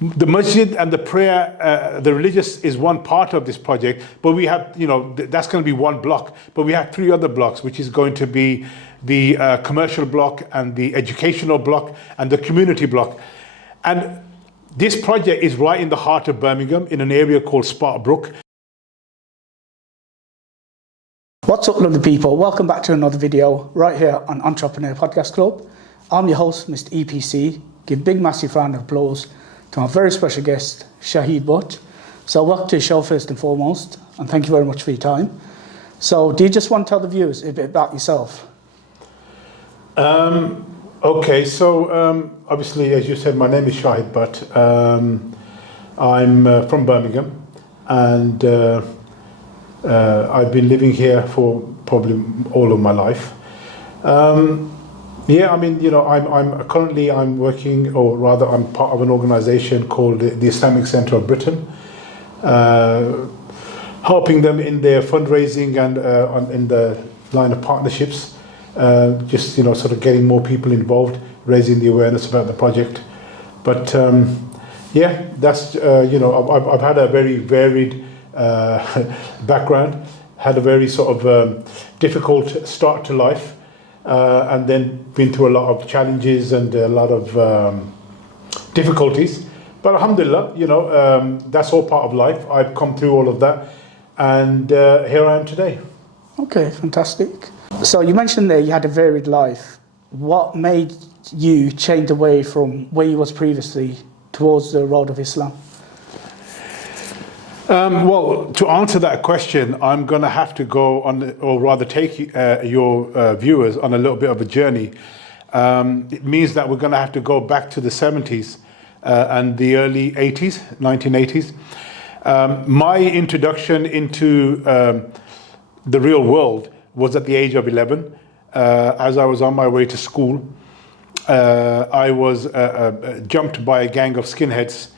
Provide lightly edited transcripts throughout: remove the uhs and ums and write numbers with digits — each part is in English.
The masjid and the prayer, the religious is one part of this project, but we have, that's going to be one block, but we have 3 other blocks, which is going to be the commercial block and the educational block and the community block. And this project is right in the heart of Birmingham in an area called Spark Brook. What's up, lovely people? Welcome back to another video right here on Entrepreneur Podcast Club. I'm your host, Mr. EPC. Give big massive round of applause to our very special guest, Shahid Butt. So welcome to the show first and foremost, and thank you very much for your time. So do you just want to tell the viewers a bit about yourself? Okay, so obviously, as you said, my name is Shahid Butt. I'm from Birmingham, and I've been living here for probably all of my life. Yeah, I mean, I'm currently working, or rather, I'm part of an organisation called the Islamic Centre of Britain, helping them in their fundraising and in the line of partnerships, just sort of getting more people involved, raising the awareness about the project. But yeah, that's I've had a very varied background, had a very sort of difficult start to life. And then been through a lot of challenges and a lot of difficulties. But alhamdulillah, that's all part of life. I've come through all of that, and here I am today. Okay, fantastic. So you mentioned there you had a varied life. What made you change away from where you was previously towards the road of Islam? Well, to answer that question, I'm going to have to go on, or rather take your viewers on a little bit of a journey. It means that we're going to have to go back to the 70s and the early 80s, 1980s. My introduction into the real world was at the age of 11. As I was on my way to school, I was jumped by a gang of skinheads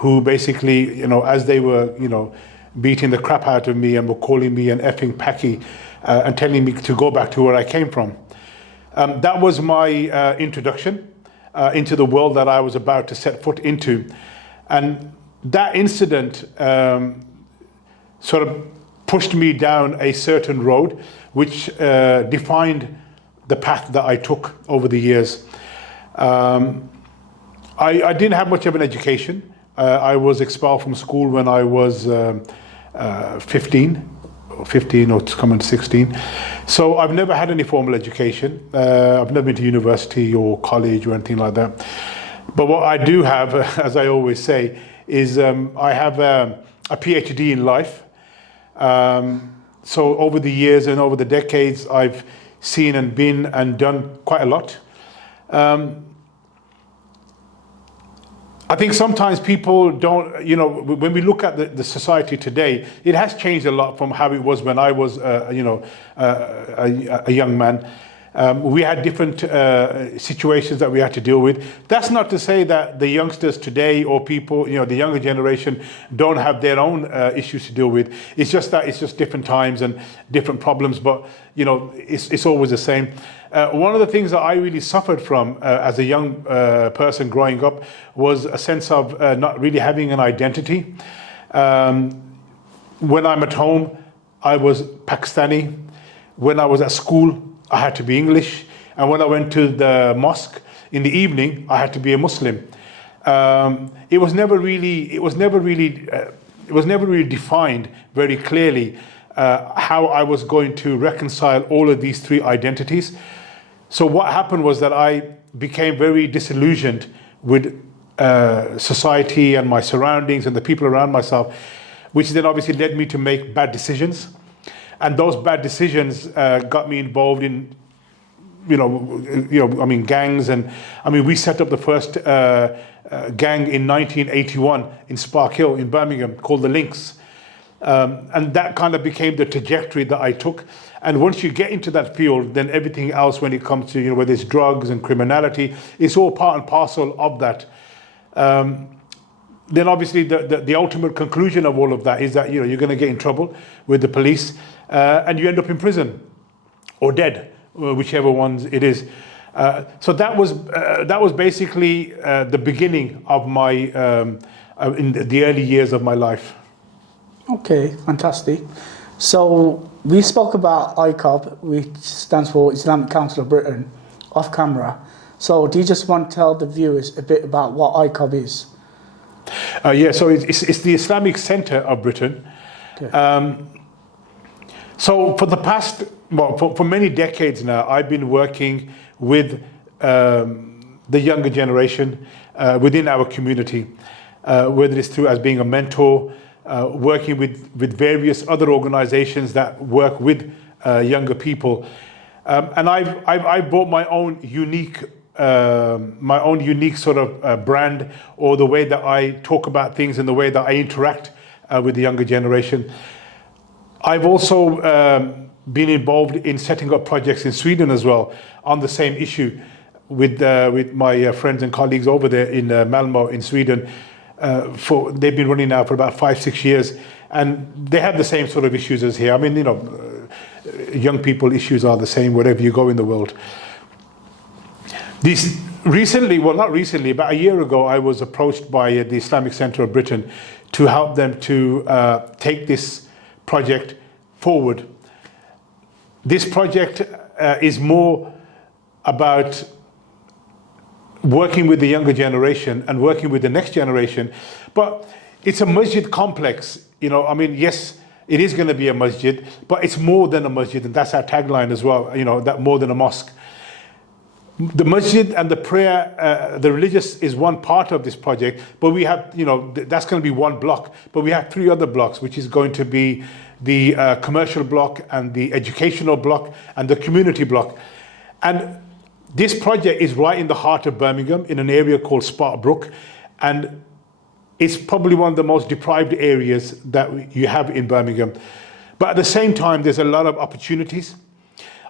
who basically, as they were, beating the crap out of me and were calling me an effing packy and telling me to go back to where I came from. That was my introduction into the world that I was about to set foot into. And that incident sort of pushed me down a certain road, which defined the path that I took over the years. I didn't have much of an education. I was expelled from school when I was 15 or coming to 16. So I've never had any formal education. I've never been to university or college or anything like that. But what I do have, as I always say, is I have a PhD in life. So over the years and over the decades, I've seen and been and done quite a lot. I think sometimes people don't, when we look at the society today, it has changed a lot from how it was when I was, a young man. We had different situations that we had to deal with. That's not to say that the youngsters today or people, the younger generation don't have their own issues to deal with. It's just that it's just different times and different problems, but, it's always the same. One of the things that I really suffered from as a young person growing up was a sense of not really having an identity. When I'm at home, I was Pakistani. When I was at school, I had to be English. And when I went to the mosque in the evening, I had to be a Muslim. It was never really defined very clearly how I was going to reconcile all of these 3 identities. So what happened was that I became very disillusioned with society and my surroundings and the people around myself, which then obviously led me to make bad decisions. And those bad decisions got me involved in, gangs. And we set up the first gang in 1981 in Spark Hill in Birmingham called the Links. And that kind of became the trajectory that I took. And once you get into that field, then everything else when it comes to, whether it's drugs and criminality, it's all part and parcel of that. Then obviously the ultimate conclusion of all of that is that, you're going to get in trouble with the police and you end up in prison or dead, whichever ones it is. So that was basically the beginning of my in the early years of my life. Okay, fantastic. So we spoke about ICOB, which stands for Islamic Council of Britain, off camera. So do you just want to tell the viewers a bit about what ICOB is? Yeah, so it's the Islamic Centre of Britain. Okay. So for the past, well, for many decades now, I've been working with the younger generation within our community, whether it's through as being a mentor, working with various other organizations that work with younger people. And I've brought my own unique sort of brand, or the way that I talk about things and the way that I interact with the younger generation. I've also been involved in setting up projects in Sweden as well on the same issue with my friends and colleagues over there in Malmö in Sweden. They've been running now for about 5-6 years, and they have the same sort of issues as here. I mean, young people issues are the same wherever you go in the world. Not recently, about a year ago, I was approached by the Islamic Centre of Britain to help them to take this project forward. This project is more about working with the younger generation and working with the next generation, but it's a masjid complex. I mean, yes, it is going to be a masjid, but it's more than a masjid, and that's our tagline as well, that more than a mosque. The masjid and the prayer, the religious is one part of this project, but we have, that's going to be one block, but we have 3 other blocks, which is going to be the commercial block and the educational block and the community block. And this project is right in the heart of Birmingham, in an area called Sparkbrook, and it's probably one of the most deprived areas that you have in Birmingham. But at the same time, there's a lot of opportunities.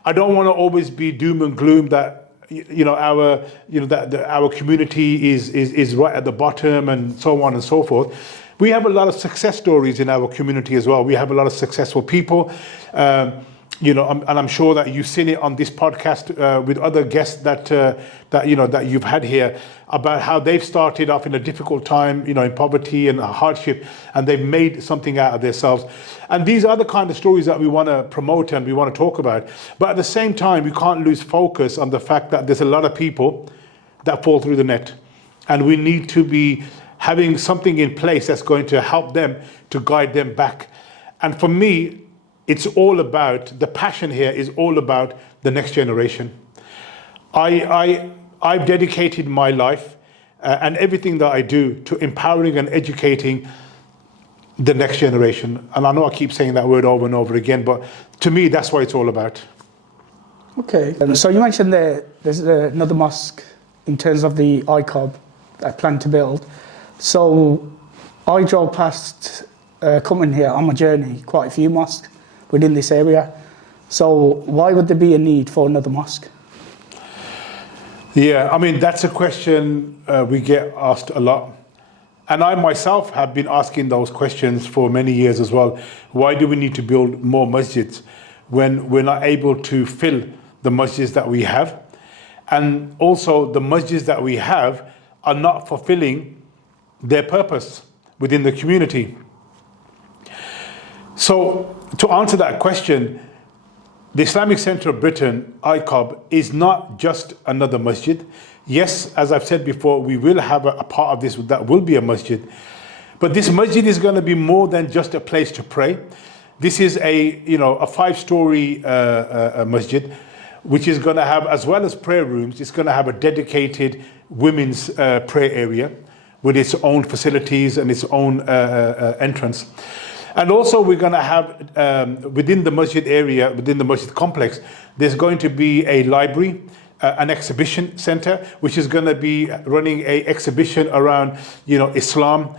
I don't want to always be doom and gloom that our community is right at the bottom and so on and so forth. We have a lot of success stories in our community as well. We have a lot of successful people. And I'm sure that you've seen it on this podcast with other guests that you've had here, about how they've started off in a difficult time, in poverty and hardship, and they've made something out of themselves. And these are the kind of stories that we want to promote and we want to talk about. But at the same time, we can't lose focus on the fact that there's a lot of people that fall through the net, and we need to be having something in place that's going to help them, to guide them back. And for me, it's all about, the passion here is all about the next generation. I've dedicated my life and everything that I do to empowering and educating the next generation. And I know I keep saying that word over and over again, but to me, that's what it's all about. Okay, so you mentioned there's another mosque in terms of the ICOB that I plan to build. So I drove past coming here on my journey, quite a few mosques within this area. So why would there be a need for another mosque? Yeah, I mean, that's a question we get asked a lot. And I myself have been asking those questions for many years as well. Why do we need to build more masjids when we're not able to fill the masjids that we have? And also the masjids that we have are not fulfilling their purpose within the community. So to answer that question, the Islamic Centre of Britain, ICOB, is not just another masjid. Yes, as I've said before, we will have a part of this that will be a masjid. But this masjid is going to be more than just a place to pray. This is a 5-story masjid, which is going to have, as well as prayer rooms, it's going to have a dedicated women's prayer area with its own facilities and its own entrance. And also we're going to have, within the masjid area, within the masjid complex, there's going to be a library, an exhibition center, which is going to be running an exhibition around, Islam,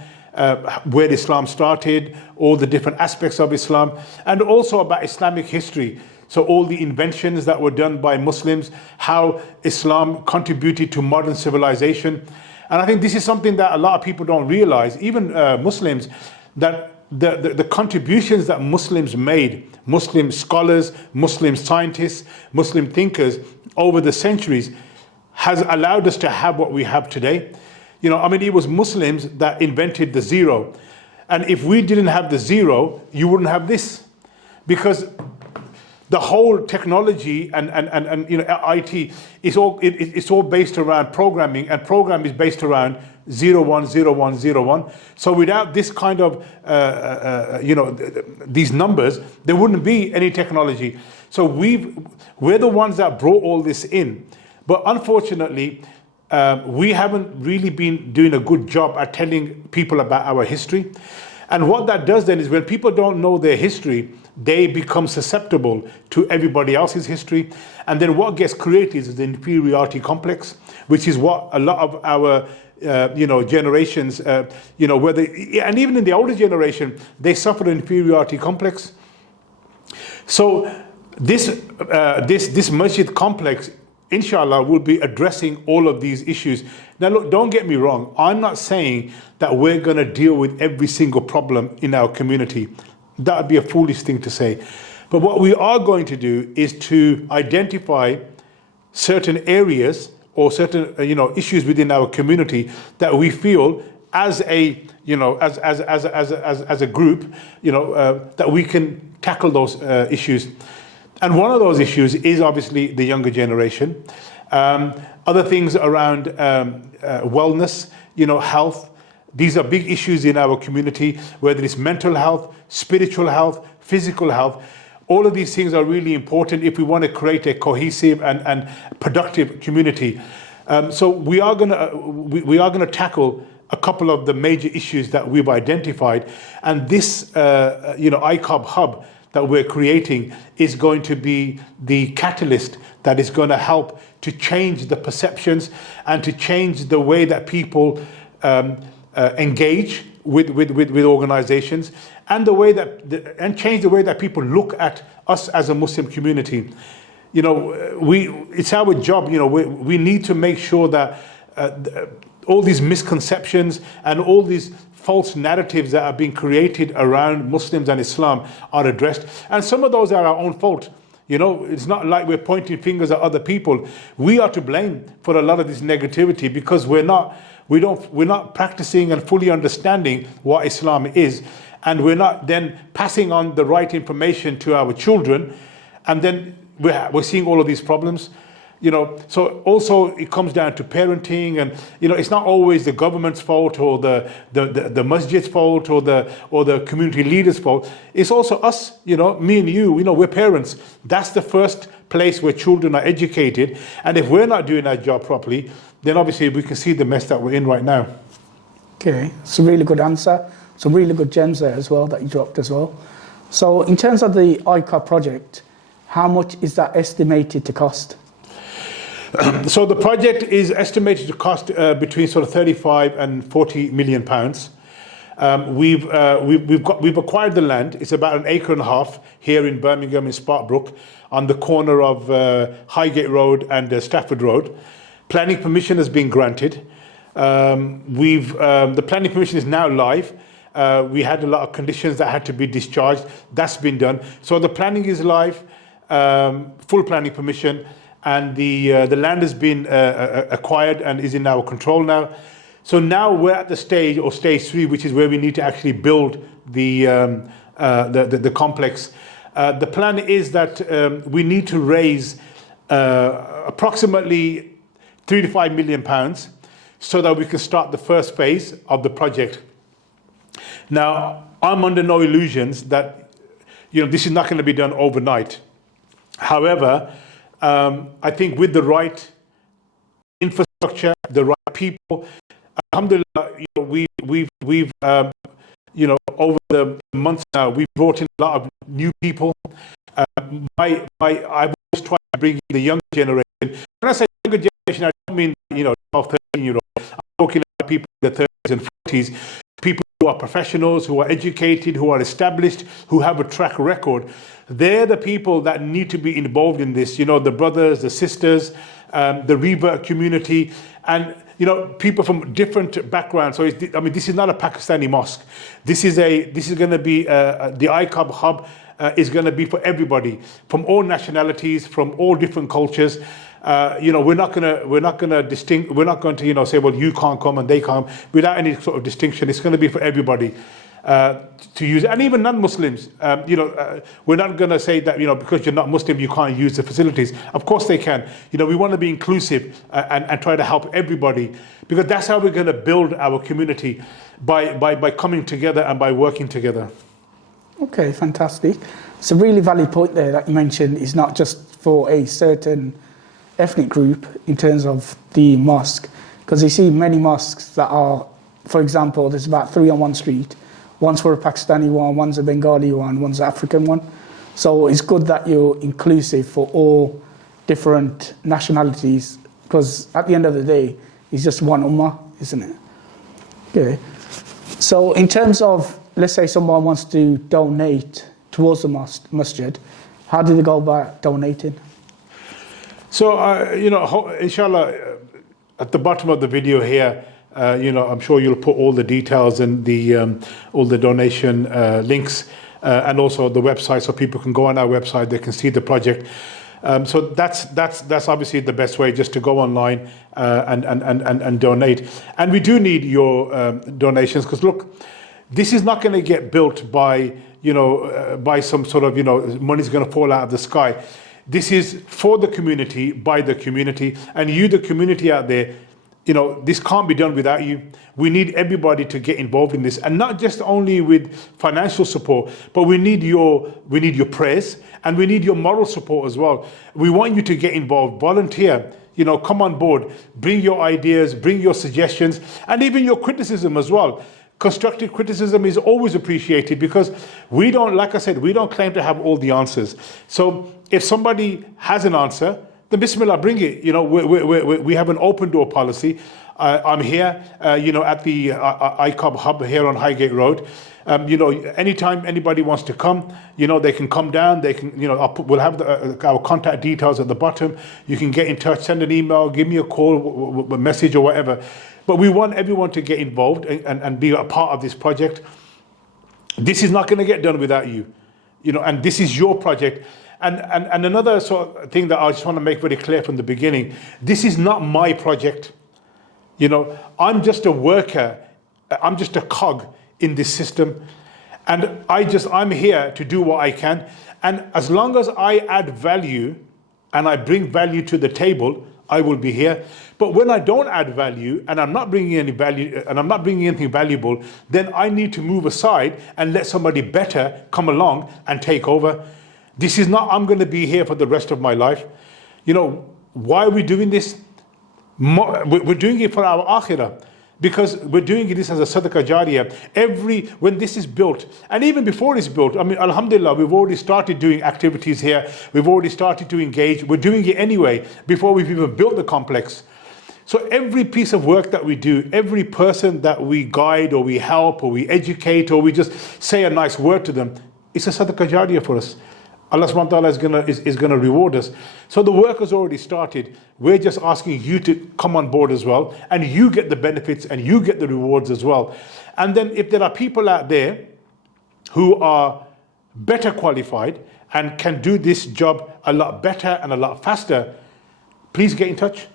where Islam started, all the different aspects of Islam, and also about Islamic history. So all the inventions that were done by Muslims, how Islam contributed to modern civilization. And I think this is something that a lot of people don't realize, even Muslims, that the contributions that Muslims made, Muslim scholars, Muslim scientists, Muslim thinkers over the centuries, has allowed us to have what we have today. You know, I mean, it was Muslims that invented the zero. And if we didn't have the zero, you wouldn't have this. Because the whole technology and you know, IT is all, it's all based around programming, and program is based around 010101. So without this kind of you know, these numbers, there wouldn't be any technology. So we're the ones that brought all this in. But unfortunately, we haven't really been doing a good job at telling people about our history. And what that does then is, when people don't know their history, they become susceptible to everybody else's history. And then what gets created is the inferiority complex, which is what a lot of our you know, generations, you know, whether, and even in the older generation, they suffer an inferiority complex. So this masjid complex, inshallah, will be addressing all of these issues. Now look, don't get me wrong, I'm not saying that we're going to deal with every single problem in our community. That would be a foolish thing to say. But what we are going to do is to identify certain areas or certain you know, issues within our community that we feel as a, you know, as a group, you know, that we can tackle those issues. And one of those issues is obviously the younger generation. Other things around wellness, you know, health. These are big issues in our community, whether it's mental health, spiritual health, physical health. All of these things are really important if we want to create a cohesive and productive community. So we are going to tackle a couple of the major issues that we've identified, and this you know, ICOB hub that we're creating is going to be the catalyst that is going to help to change the perceptions and to change the way that people engage with organizations, and the way that and change the way that people look at us as a Muslim community. You know, it's our job. You know, we need to make sure that all these misconceptions and all these false narratives that are being created around Muslims and Islam are addressed. And some of those are our own fault. You know, it's not like we're pointing fingers at other people. We are to blame for a lot of this negativity, because we're not practicing and fully understanding what Islam is, and we're not then passing on the right information to our children, and then we're seeing all of these problems. You know, so also it comes down to parenting, and you know, it's not always the government's fault or the masjid's fault or the community leaders' fault. It's also us, you know, me and you know, we're parents. That's the first place where children are educated, and if we're not doing our job properly, then obviously we can see the mess that we're in right now. Okay, it's a really good answer. Some really good gems there as well that you dropped as well. So in terms of the ICOB project, how much is that estimated to cost? So the project is estimated to cost between sort of 35 and 40 million pounds. We've acquired the land. It's about 1.5 acres here in Birmingham in Sparkbrook, on the corner of Highgate Road and Stafford Road. Planning permission has been granted. The planning permission is now live. We had a lot of conditions that had to be discharged. That's been done. So the planning is live, full planning permission. And the land has been acquired and is in our control now. So now we're at the stage, or stage 3, which is where we need to actually build the complex. The plan is that we need to raise approximately 3 to 5 million pounds so that we can start the first phase of the project. Now, I'm under no illusions that, you know, this is not going to be done overnight. However, I think with the right infrastructure, the right people, alhamdulillah, you know, we've you know, over the months now, we've brought in a lot of new people. I've always tried to bring in the younger generation. When I say younger generation, I don't mean, you know, 12, 13-year-olds. I'm talking about people in their 30s and 40s, people who are professionals, who are educated, who are established, who have a track record. They're the people that need to be involved in this. You know, the brothers, the sisters, the revert community, and you know, people from different backgrounds. So I mean, this is not a Pakistani mosque. This is going to be the ICOB hub is going to be for everybody, from all nationalities, from all different cultures. We're not going to say, well, you can't come and they can't, without any sort of distinction. It's going to be for everybody to use it. And even non-Muslims, we're not going to say that, because you're not Muslim, you can't use the facilities. Of course they can. We want to be inclusive and try to help everybody, because that's how we're going to build our community, by coming together and by working together. Okay, fantastic. It's a really valid point there that you mentioned. Is not just for a certain ethnic group in terms of the mosque, because you see many mosques that are, for example, there's about 3 on one street. One's for a Pakistani one, one's a Bengali one, one's an African one. So it's good that you're inclusive for all different nationalities, because at the end of the day, it's just one ummah, isn't it? Okay. So in terms of, let's say someone wants to donate towards the masjid, how do they go about donating? So, inshallah, at the bottom of the video here, I'm sure you'll put all the details and all the donation links, and also the website, so people can go on our website, they can see the project. So that's obviously the best way, just to go online and donate. And we do need your donations, because look, this is not going to get built by some sort of money's going to fall out of the sky. This is for the community, by the community, and you, the community out there. This can't be done without you. We need everybody to get involved in this, and not just only with financial support, but we need your prayers, and we need your moral support as well. We want you to get involved, volunteer, come on board, bring your ideas, bring your suggestions, and even your criticism as well. Constructive criticism is always appreciated, because we don't, like I said, we don't claim to have all the answers. So if somebody has an answer, then Bismillah, bring it. We have an open door policy. I'm here, at the ICOB hub here on Highgate Road. Anytime anybody wants to come, they can come down. They can, we'll have our contact details at the bottom. You can get in touch, send an email, give me a call, a message, or whatever. But we want everyone to get involved and be a part of this project. This is not going to get done without you, and this is your project. And another sort of thing that I just want to make very clear from the beginning, this is not my project. I'm just a worker. I'm just a cog in this system. And I'm here to do what I can. And as long as I add value and I bring value to the table, I will be here. But when I don't add value and I'm not bringing any value and I'm not bringing anything valuable, then I need to move aside and let somebody better come along and take over. This is not, I'm going to be here for the rest of my life. Why are we doing this? We're doing it for our akhirah, because we're doing this as a sadaqah jariyah. When this is built, and even before it's built, alhamdulillah, we've already started doing activities here. We've already started to engage. We're doing it anyway, before we've even built the complex. So every piece of work that we do, every person that we guide or we help or we educate or we just say a nice word to them, it's a sadaqah jariyah for us. Allah subhanahu wa ta'ala is going to reward us. So the work has already started. We're just asking you to come on board as well, and you get the benefits and you get the rewards as well. And then if there are people out there who are better qualified and can do this job a lot better and a lot faster, please get in touch.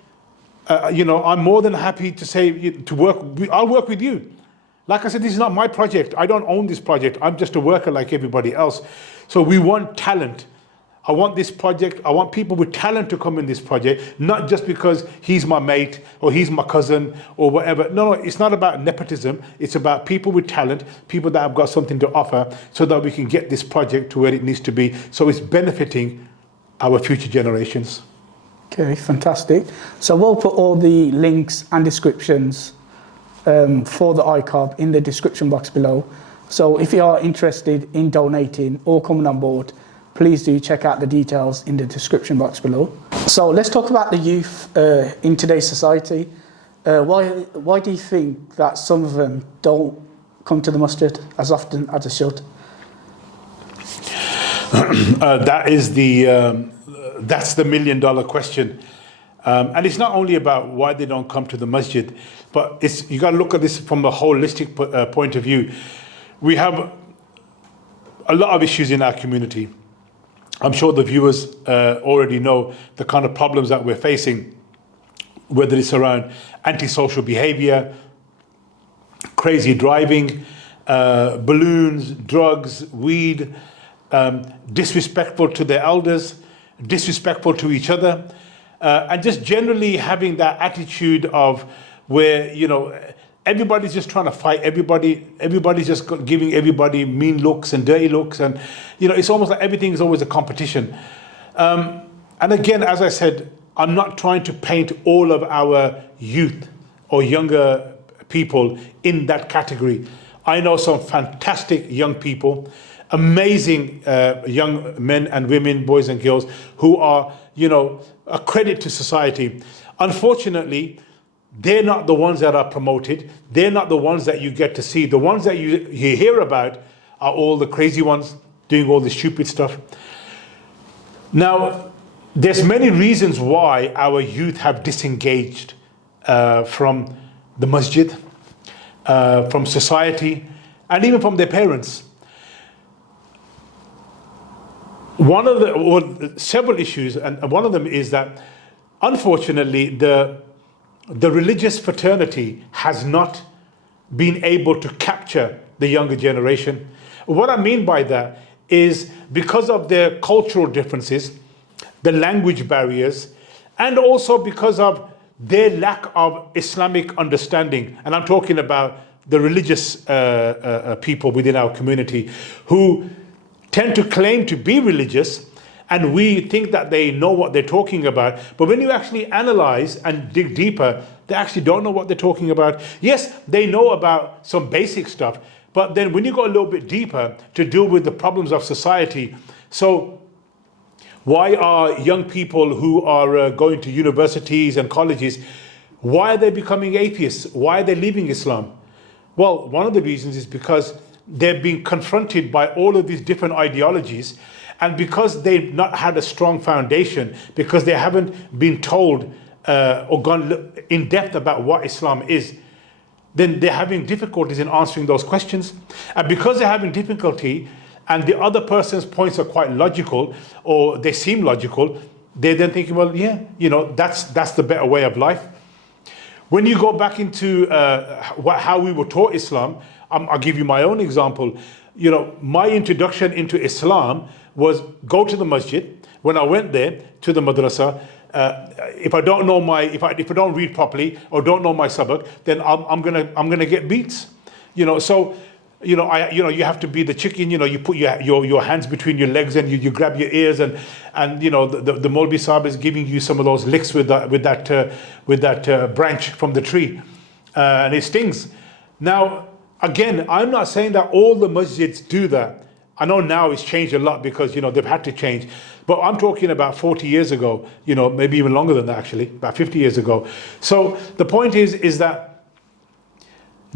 I'm more than happy to say to work. I'll work with you. Like I said, this is not my project. I don't own this project. I'm just a worker like everybody else. So we want talent. I want this project, I want people with talent to come in this project, not just because he's my mate or he's my cousin or whatever. No, it's not about nepotism. It's about people with talent, people that have got something to offer, so that we can get this project to where it needs to be. So it's benefiting our future generations. Okay, fantastic. So we'll put all the links and descriptions for the ICOB in the description box below. So if you are interested in donating or coming on board, please do check out the details in the description box below. So let's talk about the youth in today's society. Why do you think that some of them don't come to the masjid as often as they should? That's the $1 million question. And it's not only about why they don't come to the masjid, but you got to look at this from a holistic point of view. We have a lot of issues in our community. I'm sure the viewers already know the kind of problems that we're facing, whether it's around antisocial behavior, crazy driving, balloons, drugs, weed, disrespectful to their elders, disrespectful to each other, and just generally having that attitude of where, you know, everybody's just trying to fight everybody. Everybody's just giving everybody mean looks and dirty looks. And, you know, it's almost like everything is always a competition. And again, as I said, I'm not trying to paint all of our youth or younger people in that category. I know some fantastic young people, amazing young men and women, boys and girls, who are, you know, a credit to society. Unfortunately, they're not the ones that are promoted. They're not the ones that you get to see. The ones that you hear about are all the crazy ones doing all the stupid stuff. Now, there's many reasons why our youth have disengaged from the masjid, from society, and even from their parents. One of the, or several issues, and one of them is that, unfortunately, the religious fraternity has not been able to capture the younger generation. What I mean by that is because of their cultural differences, the language barriers, and also because of their lack of Islamic understanding. And I'm talking about the religious people within our community who tend to claim to be religious, and we think that they know what they're talking about. But when you actually analyze and dig deeper, they actually don't know what they're talking about. Yes, they know about some basic stuff, but then when you go a little bit deeper to deal with the problems of society, so why are young people who are going to universities and colleges, why are they becoming atheists? Why are they leaving Islam? Well, one of the reasons is because they're being confronted by all of these different ideologies, and because they've not had a strong foundation, because they haven't been told or gone in depth about what Islam is, then they're having difficulties in answering those questions. And because they're having difficulty, and the other person's points are quite logical, or they seem logical, they're then thinking, well, yeah, you know, that's the better way of life. When you go back into how we were taught Islam, I'll give you my own example. You know, my introduction into Islam was go to the masjid. When I went there to the madrasa, if I don't know if I don't read properly or don't know my sabak, then I'm gonna get beats. You know, so you have to be the chicken. You know, you put your hands between your legs and you grab your ears, and you know the Maulvi Sahib is giving you some of those licks with that branch from the tree, and it stings. Now, again, I'm not saying that all the masjids do that. I know now it's changed a lot because, you know, they've had to change. But I'm talking about 40 years ago, you know, maybe even longer than that actually, about 50 years ago. So the point is that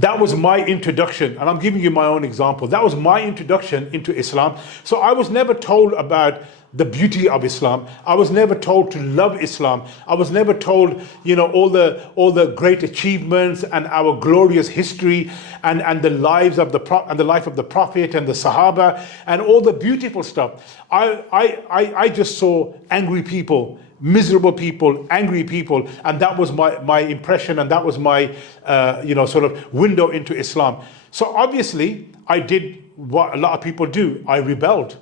was my introduction, and I'm giving you my own example. That was my introduction into Islam. So I was never told about the beauty of Islam. I was never told to love Islam. I was never told, you know, all the great achievements and our glorious history and the lives of the life of the Prophet and the Sahaba and all the beautiful stuff. I just saw angry people, miserable people, angry people, and that was my impression, and that was my sort of window into Islam. So obviously I did what a lot of people do. I rebelled.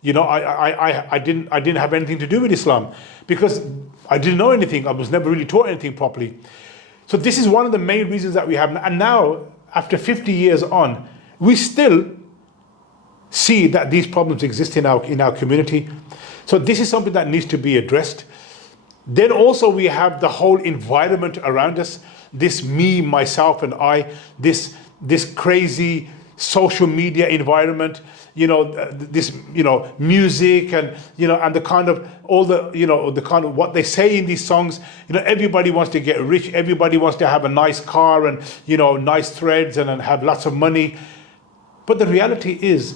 You know, I didn't have anything to do with Islam because I didn't know anything. I was never really taught anything properly. So this is one of the main reasons that we have. And now, after 50 years on, we still see that these problems exist in our community. So this is something that needs to be addressed. Then also we have the whole environment around us. This me, myself, and I. This crazy social media environment. You know, this, you know, music and, you know, and the kind of all the, you know, the kind of what they say in these songs. You know, everybody wants to get rich. Everybody wants to have a nice car and, you know, nice threads and have lots of money. But the reality is,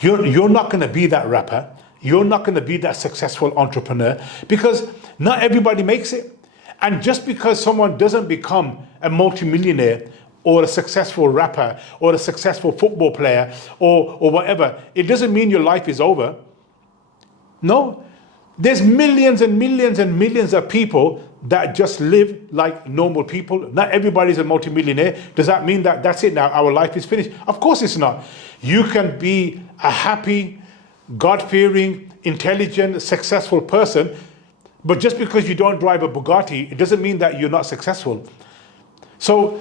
you're not going to be that rapper. You're not going to be that successful entrepreneur because not everybody makes it. And just because someone doesn't become a multimillionaire or a successful rapper or a successful football player or whatever, it doesn't mean your life is over. No, there's millions and millions and millions of people that just live like normal people. Not everybody's a multimillionaire. Does that mean that that's it now, our life is finished? Of course it's not. You can be a happy, God-fearing, intelligent, successful person, but just because you don't drive a Bugatti, it doesn't mean that you're not successful. So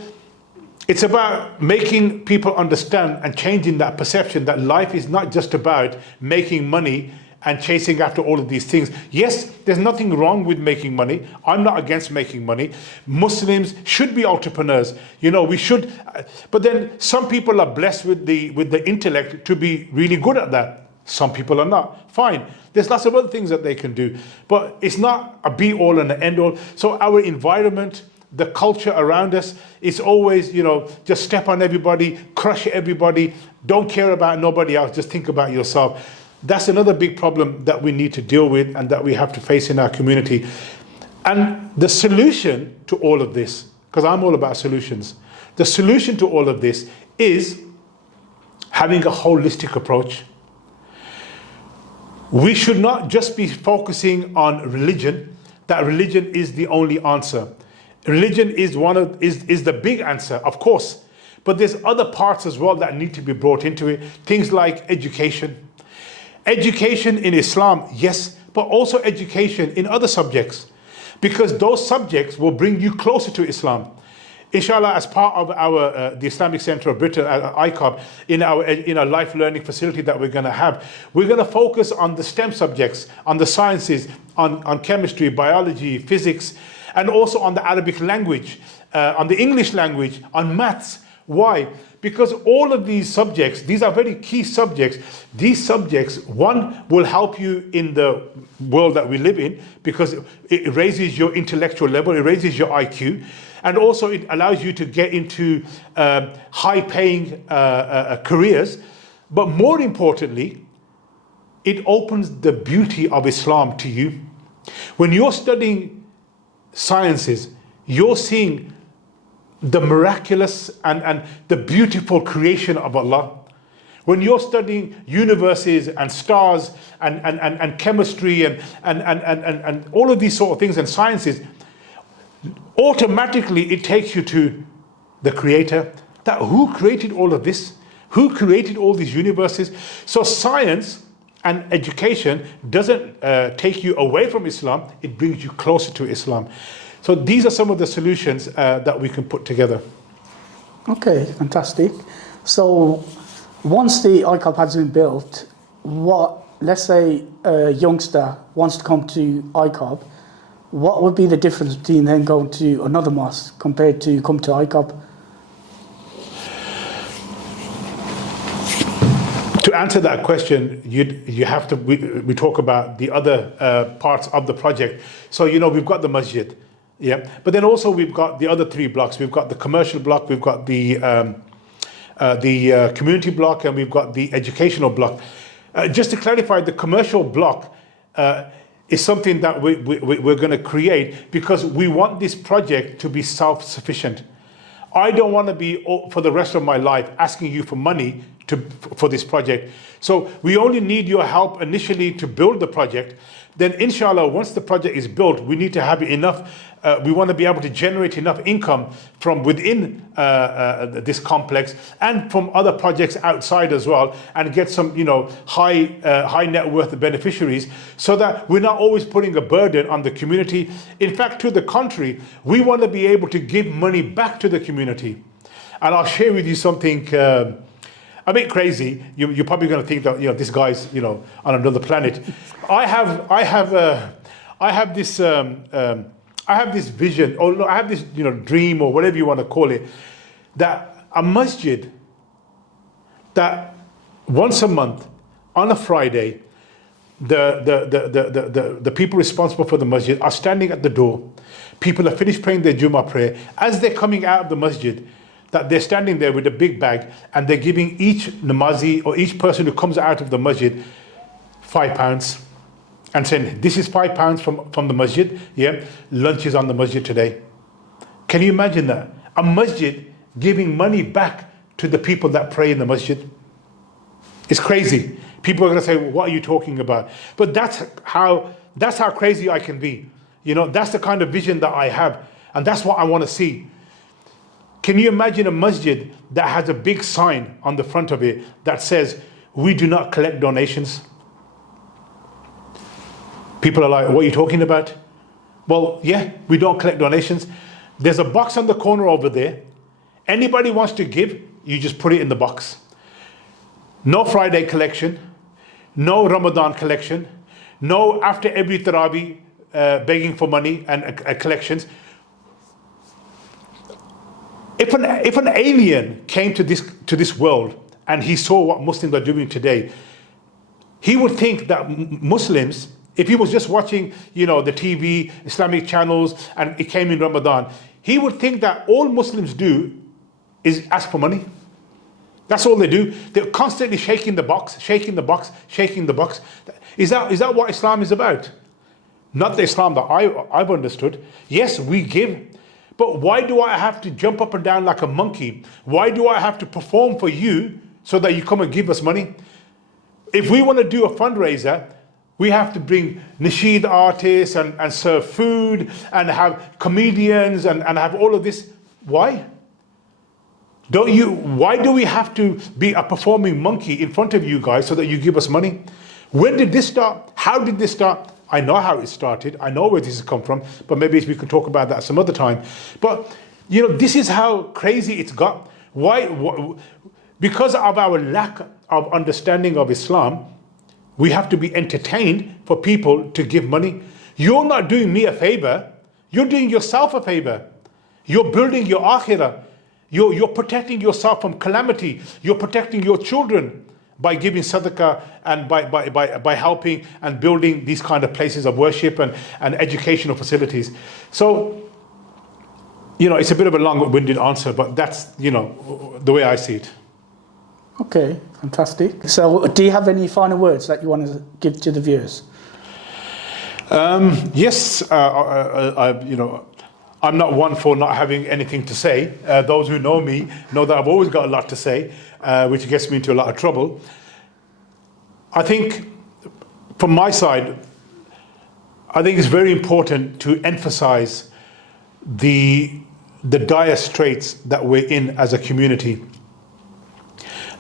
it's about making people understand and changing that perception that life is not just about making money and chasing after all of these things. Yes, there's nothing wrong with making money. I'm not against making money. Muslims should be entrepreneurs. You know, we should. But then some people are blessed with the intellect to be really good at that. Some people are not. Fine. There's lots of other things that they can do. But it's not a be-all and an end-all. So our environment, the culture around us, is always, you know, just step on everybody, crush everybody, don't care about nobody else, just think about yourself. That's another big problem that we need to deal with and that we have to face in our community. And the solution to all of this, because I'm all about solutions, the solution to all of this is having a holistic approach. We should not just be focusing on religion, that religion is the only answer. Religion is the big answer, of course, but there's other parts as well that need to be brought into it. Things like education. Education in Islam, yes, but also education in other subjects, because those subjects will bring you closer to Islam. Inshallah, as part of our the Islamic Centre of Britain, ICOB, in our life learning facility that we're going to have, we're going to focus on the STEM subjects, on the sciences, on chemistry, biology, physics, and also on the Arabic language, on the English language, on maths. Why? Because all of these subjects, these are very key subjects. These subjects, one, will help you in the world that we live in because it raises your intellectual level, it raises your IQ, and also it allows you to get into high-paying careers. But more importantly, it opens the beauty of Islam to you. When you're studying sciences, you're seeing the miraculous and the beautiful creation of Allah. When you're studying universes and stars and chemistry and all of these sort of things and sciences, automatically it takes you to the Creator. That who created all of this? Who created all these universes? So science and education doesn't take you away from Islam, it brings you closer to Islam. So these are some of the solutions that we can put together. Okay, fantastic. So once the ICOB has been built, let's say a youngster wants to come to ICOB, what would be the difference between then going to another mosque compared to come to ICOB? To answer that question, you have to. We talk about the other parts of the project. So you know we've got the masjid, yeah, but then also we've got the other three blocks. We've got the commercial block, we've got the community block, and we've got the educational block. Just to clarify, the commercial block is something that we're going to create because we want this project to be self-sufficient. I don't want to be for the rest of my life asking you for money for this project. So we only need your help initially to build the project. Then inshallah, once the project is built, we need to have enough, we want to be able to generate enough income from within this complex and from other projects outside as well, and get some, you know, high net worth beneficiaries, so that we're not always putting a burden on the community. In fact, to the contrary, we want to be able to give money back to the community. And I'll share with you something a bit crazy. You're probably going to think that, you know, this guy's, you know, on another planet. I have this vision, or no, I have this, you know, dream, or whatever you want to call it, that a masjid, that once a month on a Friday, the people responsible for the masjid are standing at the door. People have finished praying their Jummah prayer. As they're coming out of the masjid, that they're standing there with a big bag and they're giving each namazi or each person who comes out of the masjid £5 and saying, this is £5 from the masjid, yeah, lunch is on the masjid today. Can you imagine that? A masjid giving money back to the people that pray in the masjid. It's crazy. People are going to say, what are you talking about? But that's how crazy I can be. You know, that's the kind of vision that I have. And that's what I want to see. Can you imagine a masjid that has a big sign on the front of it that says, we do not collect donations? People are like, what are you talking about? Well, yeah, we don't collect donations. There's a box on the corner over there. Anybody wants to give, you just put it in the box. No Friday collection, no Ramadan collection, no after every Taraweeh begging for money and collections. If an alien came to this world and he saw what Muslims are doing today, he would think that Muslims, if he was just watching, you know, the TV, Islamic channels, and it came in Ramadan, he would think that all Muslims do is ask for money. That's all they do. They're constantly shaking the box, shaking the box, shaking the box. Is that what Islam is about? Not the Islam that I've understood. Yes, we give. But why do I have to jump up and down like a monkey? Why do I have to perform for you so that you come and give us money? If we want to do a fundraiser, we have to bring nasheed artists and serve food and have comedians and have all of this. Why? Why do we have to be a performing monkey in front of you guys so that you give us money? When did this start? How did this start? I know how it started. I know where this has come from, but maybe we can talk about that some other time. But, you know, this is how crazy it's got. Why? Because of our lack of understanding of Islam, we have to be entertained for people to give money. You're not doing me a favor. You're doing yourself a favor. You're building your akhirah. You're protecting yourself from calamity. You're protecting your children by giving sadaqah and by helping and building these kind of places of worship and educational facilities. So, you know, it's a bit of a long-winded answer, but that's, you know, the way I see it. Okay, fantastic. So do you have any final words that you want to give to the viewers? Yes, you know, I'm not one for not having anything to say. Those who know me know that I've always got a lot to say, which gets me into a lot of trouble. I think, from my side, I think it's very important to emphasize the dire straits that we're in as a community.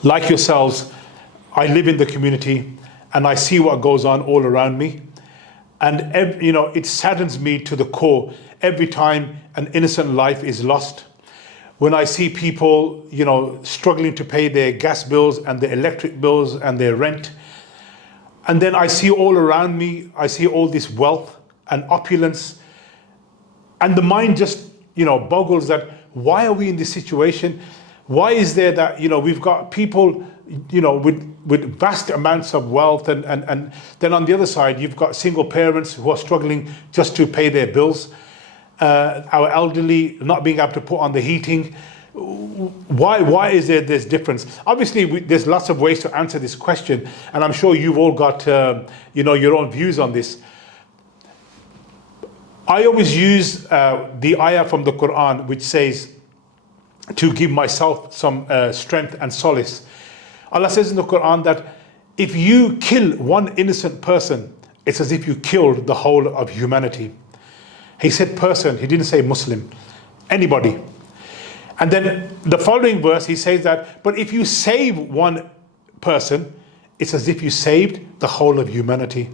Like yourselves, I live in the community and I see what goes on all around me. And, you know, it saddens me to the core every time an innocent life is lost. When I see people, you know, struggling to pay their gas bills and their electric bills and their rent. And then I see all around me, I see all this wealth and opulence. And the mind just, you know, boggles that, why are we in this situation? Why is there that, you know, we've got people, you know, with vast amounts of wealth and then on the other side, you've got single parents who are struggling just to pay their bills. Our elderly not being able to put on the heating. Why is there this difference? Obviously, there's lots of ways to answer this question, and I'm sure you've all got you know, your own views on this. I always use the ayah from the Quran which says to give myself some strength and solace. Allah says in the Quran that if you kill one innocent person, it's as if you killed the whole of humanity. He said person, he didn't say Muslim, anybody. And then the following verse, he says that, but if you save one person, it's as if you saved the whole of humanity.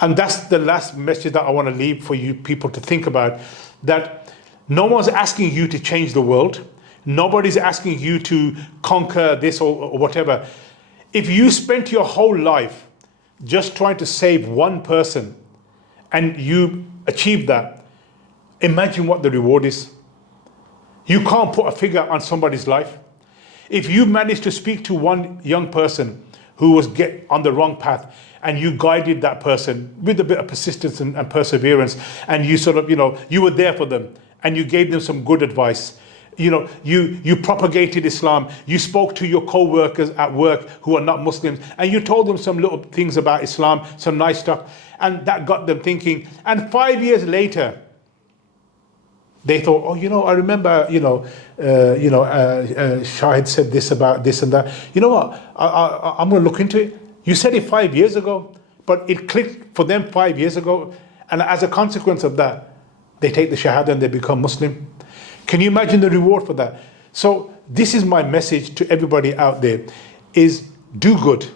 And that's the last message that I want to leave for you people to think about, that no one's asking you to change the world. Nobody's asking you to conquer this or whatever. If you spent your whole life just trying to save one person and you achieve that, imagine what the reward is. You can't put a figure on somebody's life. If you manage to speak to one young person who was on the wrong path and you guided that person with a bit of persistence and perseverance, and you sort of, you know, you were there for them and you gave them some good advice. You know, you propagated Islam. You spoke to your co-workers at work who are not Muslims and you told them some little things about Islam, some nice stuff, and that got them thinking. And 5 years later, They thought, oh, I remember, Shahid said this about this and that. You know what? I'm going to look into it. You said it 5 years ago, but it clicked for them 5 years ago. And as a consequence of that, they take the Shahada and they become Muslim. Can you imagine the reward for that? So this is my message to everybody out there, is do good.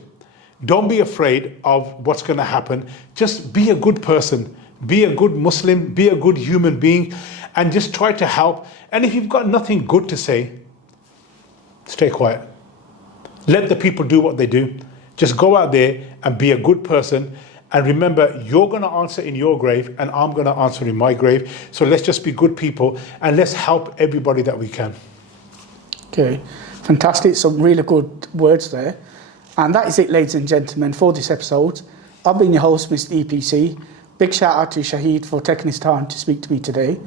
Don't be afraid of what's going to happen. Just be a good person. Be a good Muslim. Be a good human being. And just try to help. And if you've got nothing good to say, stay quiet. Let the people do what they do. Just go out there and be a good person. And remember, you're going to answer in your grave and I'm going to answer in my grave. So let's just be good people and let's help everybody that we can. Okay, fantastic. Some really good words there. And that is it, ladies and gentlemen, for this episode. I've been your host, Mr. EPC. Big shout out to Shahid for taking his time to speak to me today.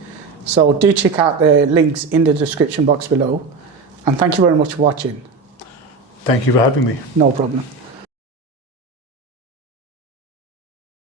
So do check out the links in the description box below. And thank you very much for watching. Thank you for having me. No problem.